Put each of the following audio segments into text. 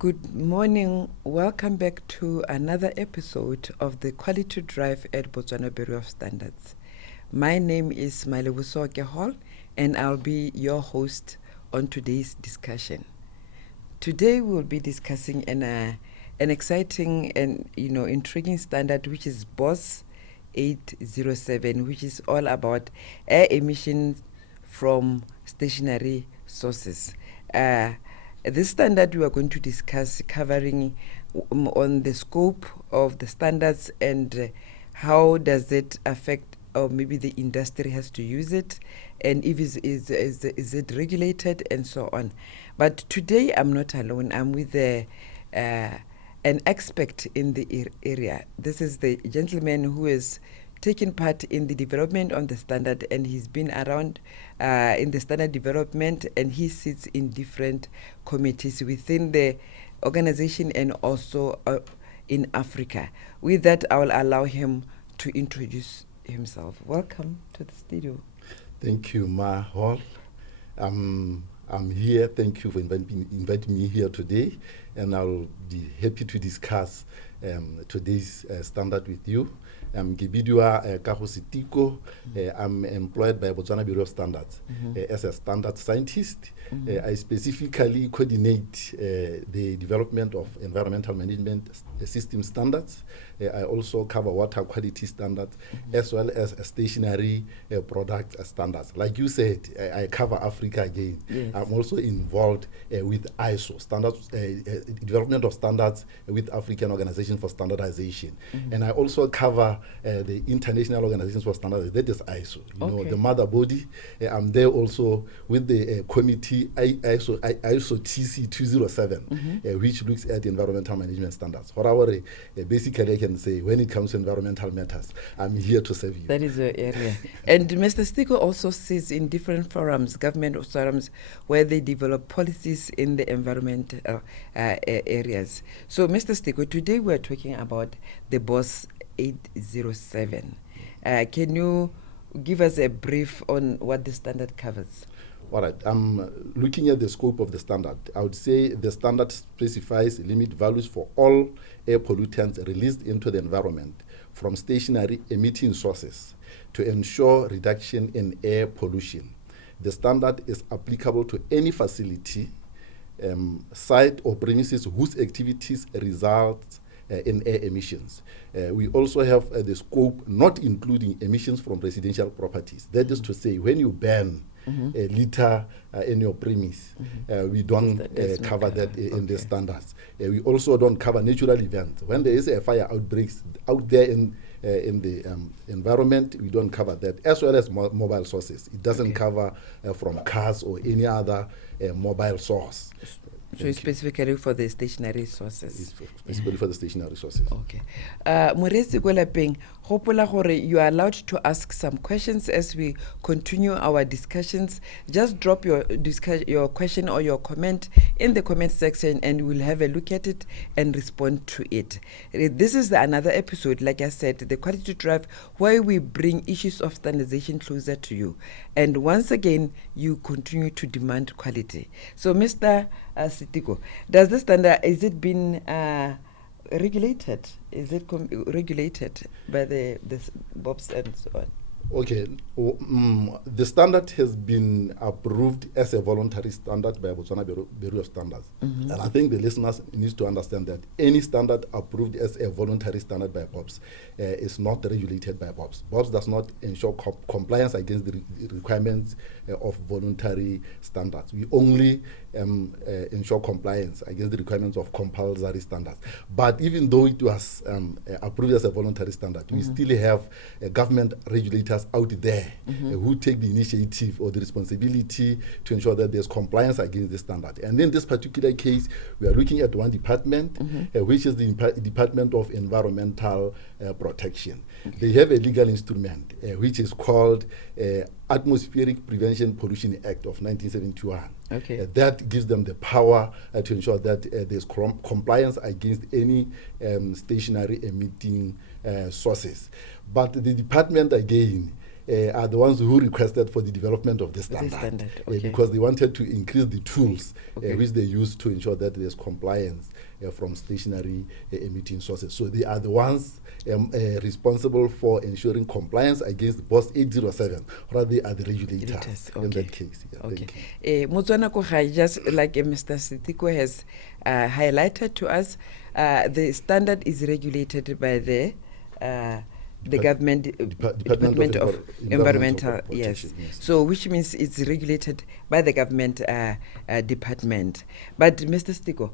Good morning. Welcome back to another episode of the Quality Drive at Botswana Bureau of Standards. My name is 𝐒𝐓𝐀𝐓𝐈𝐎𝐍𝐾, and I'll be your host on today's discussion. Today we'll be discussing an exciting and intriguing standard, which is BOS 807, which is all about air emissions from stationary sources. This standard we are going to discuss covering on the scope of the standards and how does it affect, or maybe the industry has to use it, and if is it regulated and so on. But today I'm not alone. I'm with an expert in the area. This is the gentleman who is taken part in the development on the standard, and he's been around in the standard development, and he sits in different committees within the organization and also in Africa. With that, I will allow him to introduce himself. Welcome to the studio. Thank you, Ma Hall. I'm here. Thank you for inviting me here today, and I'll be happy to discuss today's standard with you. I'm 𝐒𝐓𝐀𝐘𝐓. I'm employed by Botswana Bureau of Standards as a standard scientist. I specifically coordinate the development of environmental management system standards. I also cover water quality standards as well as stationary product standards. Like you said, I cover Africa again. Yes. I'm also involved with ISO standards, development of standards with African Organization for Standardization, and I also cover the International Organizations for Standards. That is ISO. You know, the mother body. I'm there also with the committee ISO TC 207, which looks at environmental management standards. However, basically I can say when it comes to environmental matters, I'm here to serve you. That is your area. And Mr. Stiko also sits in different forums, government forums, where they develop policies in the environment areas. So, Mr. Stiko, today we're talking about the BOS 807. Can you give us a brief on what the standard covers? All right. Looking at the scope of the standard, I would say the standard specifies limit values for all air pollutants released into the environment from stationary emitting sources to ensure reduction in air pollution. The standard is applicable to any facility, site or premises whose activities result in air emissions. We also have the scope not including emissions from residential properties. That is to say, when you ban a litter in your premise, we don't cover that in the standards. We also don't cover natural events. When there is a fire outbreak out there in the environment, we don't cover that, as well as mobile sources. It doesn't cover from cars or any other mobile source. So it's specifically for the stationary sources. It's specifically for the stationary sources. Okay. Moresi Golapeng, hopefully you are allowed to ask some questions as we continue our discussions. Just drop your question or your comment in the comment section, and we'll have a look at it and respond to it. This is another episode, like I said, the Quality Drive, where we bring issues of standardization closer to you. And once again, you continue to demand quality. So, Mr. Stiko, does the standard, is it been regulated? Is it regulated by the BOPs and so on? Okay, the standard has been approved as a voluntary standard by Botswana Bureau of Standards. And I think the listeners need to understand that any standard approved as a voluntary standard by BOPs is not regulated by BOPs. BOPs does not ensure compliance against the requirements of voluntary standards. We only ensure compliance against the requirements of compulsory standards. But even though it was approved as a voluntary standard, we still have government regulators out there who take the initiative or the responsibility to ensure that there's compliance against the standard. And in this particular case, we are looking at one department, which is the Department of Environmental Protection. They have a legal instrument which is called Atmospheric Prevention Pollution Act of 1971. That gives them the power to ensure that there's compliance against any stationary emitting sources. But the department, again, are the ones who requested for the development of the standard, because they wanted to increase the tools which they use to ensure that there's compliance from stationary emitting sources. So they are the ones responsible for ensuring compliance against BOS 807, or they are the regulators in that case. Motswana Kogai, just like Mr. Sitiko has highlighted to us, the standard is regulated by the government Department of Environmental, yes. So which means it's regulated by the government department. But Mr. Stiko,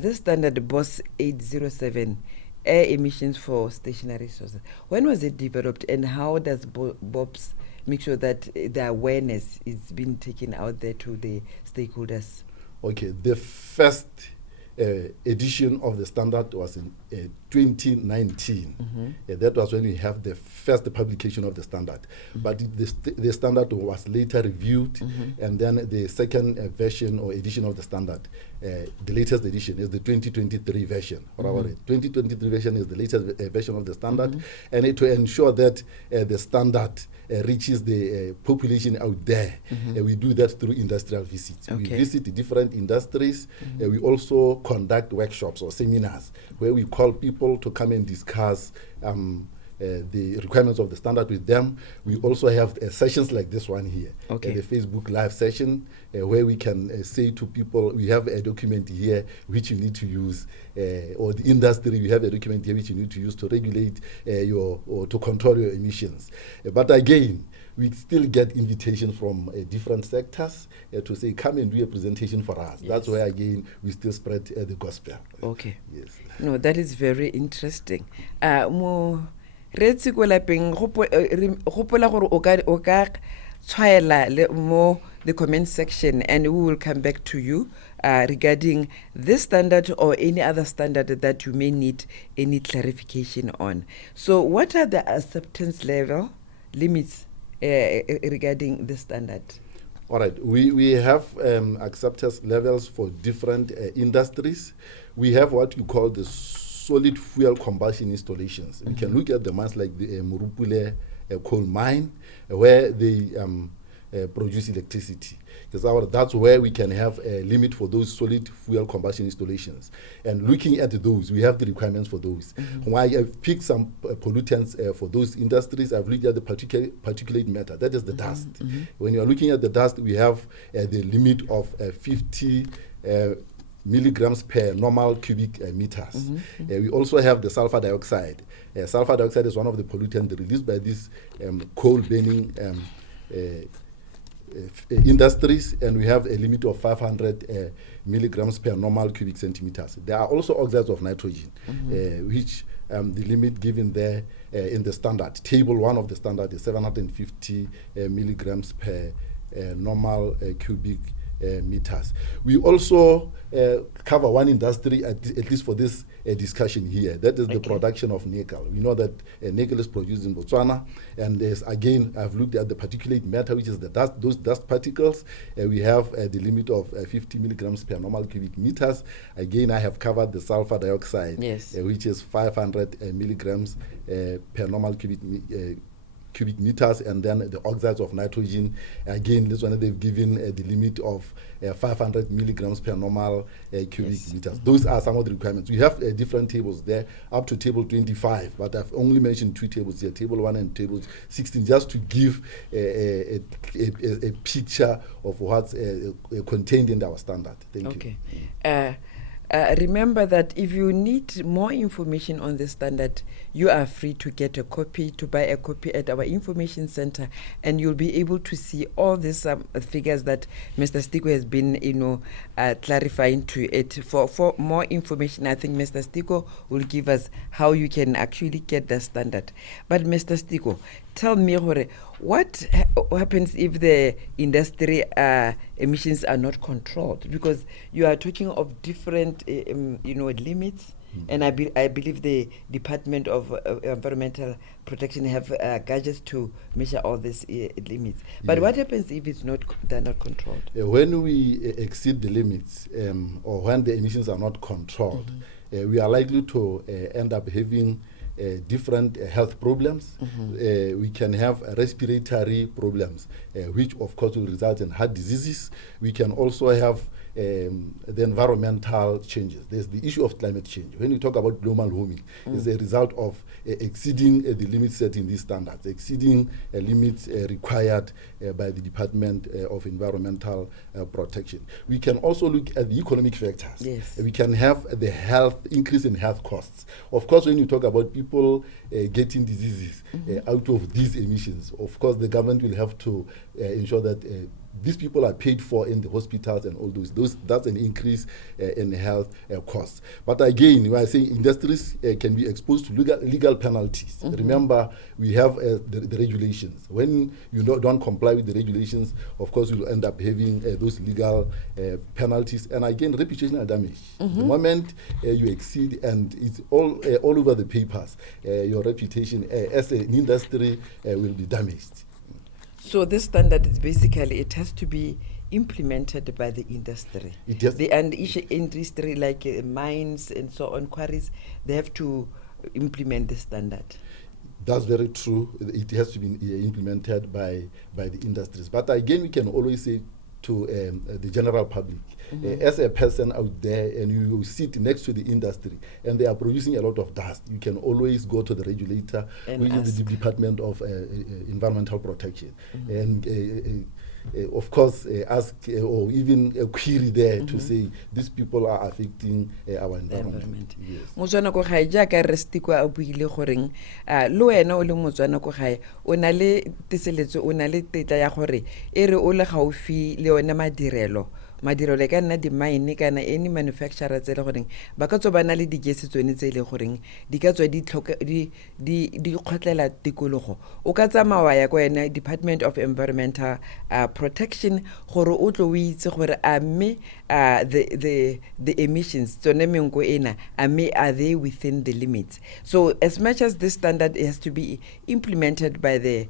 this standard BOS 807, air emissions for stationary sources, when was it developed, and how does BOPS make sure that the awareness is being taken out there to the stakeholders? Okay, the first edition of the standard was in 2019. That was when we have the first publication of the standard. But the standard was later reviewed, and then the second version or edition of the standard, the latest edition, is the 2023 version. 2023 version is the latest version of the standard, and to ensure that the standard reaches the population out there, we do that through industrial visits. We visit different industries. We also conduct workshops or seminars where we call people to come and discuss the requirements of the standard with them. We also have sessions like this one here, the Facebook Live session, where we can say to people, we have a document here which you need to use, or the industry, we have a document here which you need to use to regulate or to control your emissions. But again, we still get invitations from different sectors to say, come and do a presentation for us. That's where, again, we still spread the gospel. Yes. No, that is very interesting. Retsi ko lapeng gopola gore o ka tshwaela mo the comment section, and we will come back to you regarding this standard or any other standard that you may need any clarification on. So what are the acceptance level limits regarding the standard? All right, we have acceptance levels for different industries. We have what you call the solid fuel combustion installations. We can look at the mines like the Morupule coal mine, where they produce electricity. Because that's where we can have a limit for those solid fuel combustion installations. And looking at those, we have the requirements for those. Why I've picked some pollutants for those industries, I've looked at the particulate matter, that is the dust. When you are looking at the dust, we have the limit of 50 milligrams per normal cubic meters. We also have the sulfur dioxide. Sulfur dioxide is one of the pollutants released by these coal burning industries, and we have a limit of 500 milligrams per normal cubic centimeters. There are also oxides of nitrogen, which the limit given there in the standard. Table 1 of the standard is 750 milligrams per normal cubic meters. We also cover one industry, at least for this discussion here, that is the production of nickel. We know that nickel is produced in Botswana, and there's, again, I've looked at the particulate matter, which is the dust, those dust particles. We have the limit of 50 milligrams per normal cubic meters. Again, I have covered the sulfur dioxide, which is 500 milligrams per normal cubic meters, and then the oxides of nitrogen. Again, this one they've given the limit of 500 milligrams per normal cubic meters. Those are some of the requirements. We have different tables there, up to table 25, but I've only mentioned 2 tables here, table 1 and table 16, just to give a picture of what's contained in our standard. Thank you. Remember that if you need more information on the standard, you are free to get a copy, to buy a copy at our information center, and you'll be able to see all these figures that Mr. Stiko has been, clarifying to it. For more information, I think Mr. Stiko will give us how you can actually get the standard. But Mr. Stiko, tell me, what happens if the industry emissions are not controlled? Because you are talking of different, limits, and I believe the Department of Environmental Protection have gadgets to measure all these limits. But what happens if they're not controlled? When we exceed the limits, or when the emissions are not controlled, we are likely to end up having different health problems. We can have respiratory problems, which of course will result in heart diseases. We can also have the environmental changes. There's the issue of climate change. When we talk about global warming, it's a result of exceeding the limits set in these standards, exceeding limits required by the Department of Environmental Protection. We can also look at the economic factors. Yes. We can have the increase in health costs. Of course, when you talk about people getting diseases out of these emissions, of course, the government will have to ensure that these people are paid for in the hospitals and all those. That's an increase in health costs. But again, when I say industries can be exposed to legal penalties. Remember, we have the regulations. When you don't comply with the regulations, of course, you will end up having those legal penalties. And again, reputational damage. The moment you exceed, and it's all over the papers, your reputation as an industry will be damaged. So this standard is basically, it has to be implemented by the industry. And each industry, like mines and so on, quarries, they have to implement the standard. That's very true. It has to be implemented by the industries. But again, we can always say to the general public, as a person out there and you sit next to the industry and they are producing a lot of dust, you can always go to the regulator, which is the Department of Environmental Protection, and of course ask or even query there to say these people are affecting our environment. Yes. Motswana ko gae jaaka resti kwa a buile goreng lo wena o le motswana ko gae o na le tiseletso, o na le tetla ya gore e re o le gaufi le yone madirelo le ka nna di-mine kana any manufacturer tse le goreng ba ka tswa ba na le digese tsone tse le goreng di ka tswa di kgotlela tikologo. O ka tsamaya ya ko ena Department of Environmental Protection gore o tlo o itse gore a mme the emissions tsone menko ena a mme are they within the limits. So as much as this standard has to be implemented by the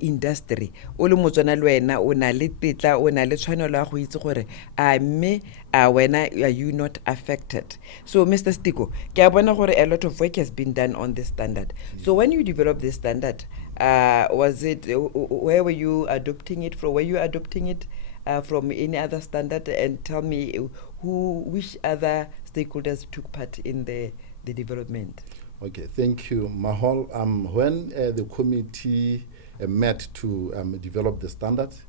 industry, o le motswana le wena o na le tetla, o na le tshwanelo ya go itse gore a mme wena are you not affected. So Mr. Stiko, ke a bona gore a lot of work has been done on this standard. So when you developed this standard, was it where were you adopting it from? Were you adopting it from any other standard? And tell me which other stakeholders took part in the development? Okay, thank you, Mahol. When the committee met to develop the standards,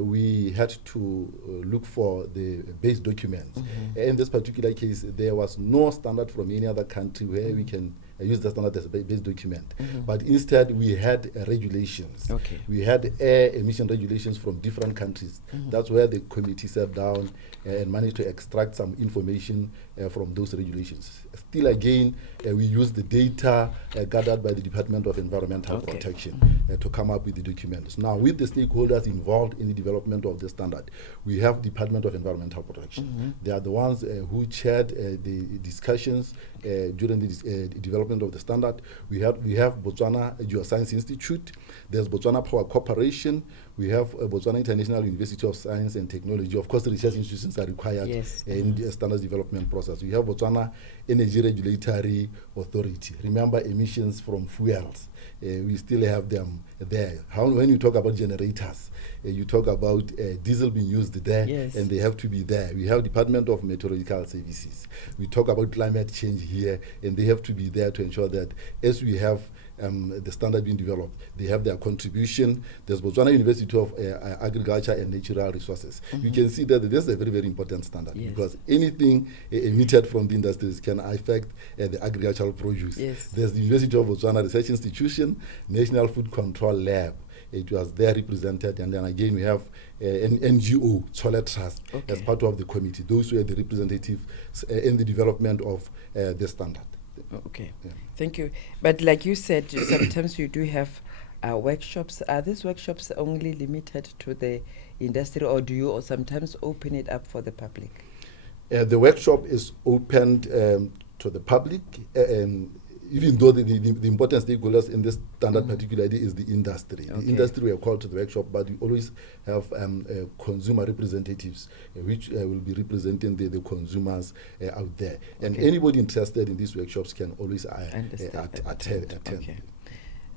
we had to look for the base documents. In this particular case, there was no standard from any other country where we can use the standard as a base document. But instead, we had regulations. Okay. We had air emission regulations from different countries. That's where the committee sat down and managed to extract some information from those regulations. Still again, we used the data gathered by the Department of Environmental Protection to come up with the documents. Now, with the stakeholders involved in the development of the standard, we have Department of Environmental Protection. They are the ones who chaired the discussions during the development of the standard. We have Botswana Geoscience Institute. There's Botswana Power Corporation. We have Botswana International University of Science and Technology. Of course, the research institutions are required in the standards development process. We have Botswana Energy Regulatory Authority. Remember emissions from fuels. We still have them there. When you talk about generators, you talk about diesel being used there, and they have to be there. We have Department of Meteorological Services. We talk about climate change here, and they have to be there to ensure that as we have the standard being developed, they have their contribution. There's Botswana University of Agriculture and Natural Resources. You can see that this is a very, very important standard because anything emitted from the industries can affect the agricultural produce. There's the University of Botswana Research Institution, National Food Control Lab. It was there represented, and then again we have an NGO, 𝐒𝐿𝐻 Trust, as part of the committee. Those were the representatives in the development of the standard. Okay, thank you. But like you said, sometimes you do have workshops. Are these workshops only limited to the industry, or do you sometimes open it up for the public? The workshop is opened to the public, and even though the important stakeholders in this standard particularly is the industry. The industry we are called to the workshop, but we always have consumer representatives which will be representing the consumers out there. And anybody interested in these workshops can always attend. Okay.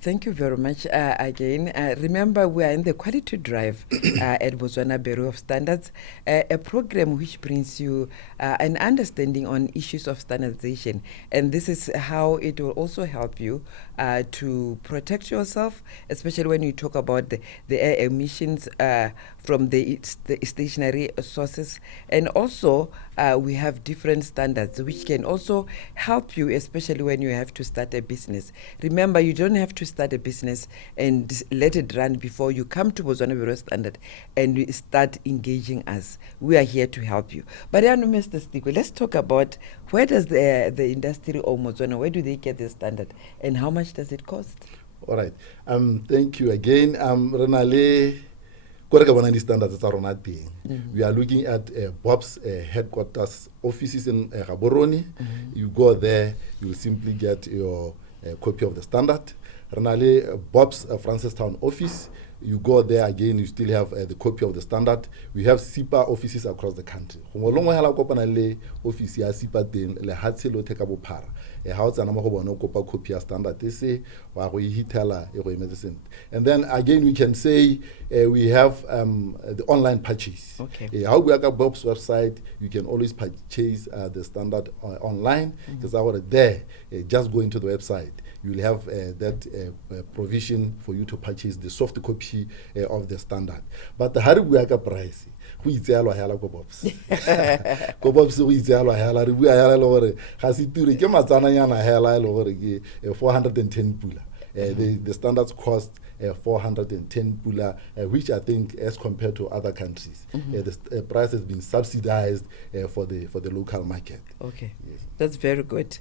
Thank you very much again. Remember, we are in the Quality Drive at Botswana Bureau of Standards, a program which brings you an understanding on issues of standardization. And this is how it will also help you to protect yourself, especially when you talk about the air emissions from the stationary sources. And also, we have different standards which can also help you, especially when you have to start a business. Remember, you don't have to start a business and let it run before you come to Botswana Bureau of Standards and you start engaging us. We are here to help you. But Mr. Stiko, let's talk about where does the industry or Botswana, where do they get the standard and how much does it cost? All right. Thank you again. Renale, standards we are looking at Bob's headquarters offices in Gaborone. You go there, you will simply get your copy of the standard. Renale, Bob's Francistown office, you go there again, you still have the copy of the standard. We have SIPA offices across the country. Office ya SIPA teng le hatselo teka bophara ha o tsana mo go bona kopa copy ya standard se wa go hitela e go emetse. And then again we can say we have the online purchase. How we are Bob's website, you can always purchase the standard online because there just go into the website. You will have that provision for you to purchase the soft copy of the standard. But the hard work price, who is there? Bobs. Bobs, who is there? We are lower. Has it to the Mazana Yana Hela 410 pula. The standards cost 410 pula, which I think, as compared to other countries, the price has been subsidized for the local market. Okay, yes. That's very good.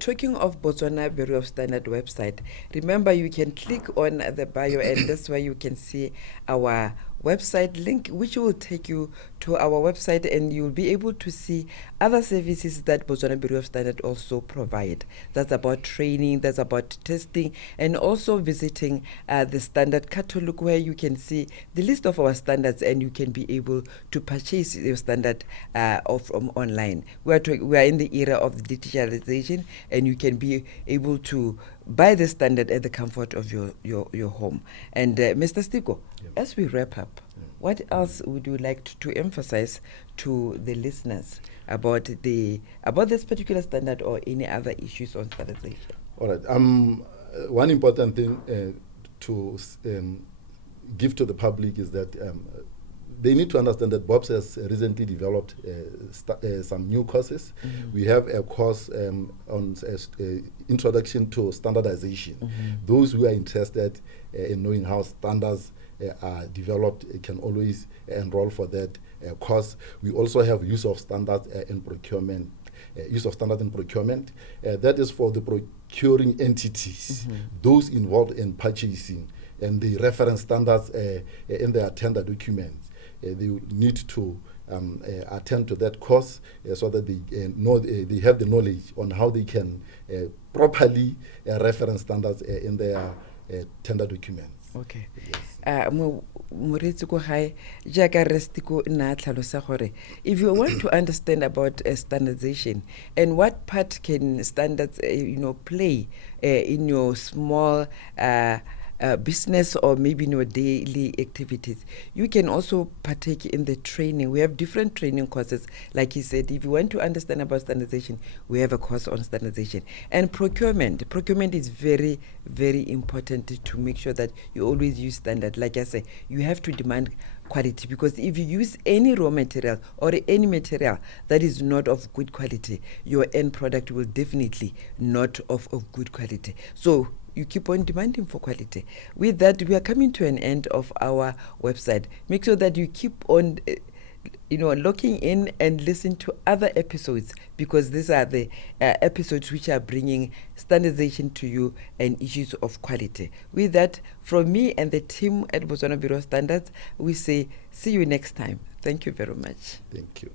Talking of Botswana Bureau of Standards website, remember you can click on the bio and that's where you can see our website link, which will take you to our website, and you'll be able to see other services that Botswana Bureau of Standards also provide. That's about training, that's about testing, and also visiting the standard catalog where you can see the list of our standards and you can be able to purchase your standard from online. We are in the era of digitalization, and you can be able to buy the standard at the comfort of your home. And Mr. Stiko, as we wrap up, what else would you like to emphasize to the listeners about this particular standard or any other issues on standardization? All right. One important thing to give to the public is that they need to understand that BOPS has recently developed some new courses. We have a course on introduction to standardization. Those who are interested in knowing how standards are developed can always enroll for that course. We also have use of standards in procurement. That is for the procuring entities, those involved in purchasing, and the reference standards in their tender documents. They need to attend to that course so that they know they have the knowledge on how they can properly reference standards in their tender documents. Okay. Moretsi ko gae jaaka restiko nna tlhalosa gore if you want to understand about standardization and what part can standards play in your small business or maybe in your daily activities, you can also partake in the training. We have different training courses. Like he said, if you want to understand about standardization, we have a course on standardization. And procurement is very, very important to make sure that you always use standard. Like I say, you have to demand quality, because if you use any raw material or any material that is not of good quality, your end product will definitely not of good quality. So you keep on demanding for quality. With that, we are coming to an end of our website. Make sure that you keep on looking in and listen to other episodes, because these are the episodes which are bringing standardization to you and issues of quality. With that, from me and the team at Botswana Bureau of Standards, we say see you next time. Thank you very much. Thank you.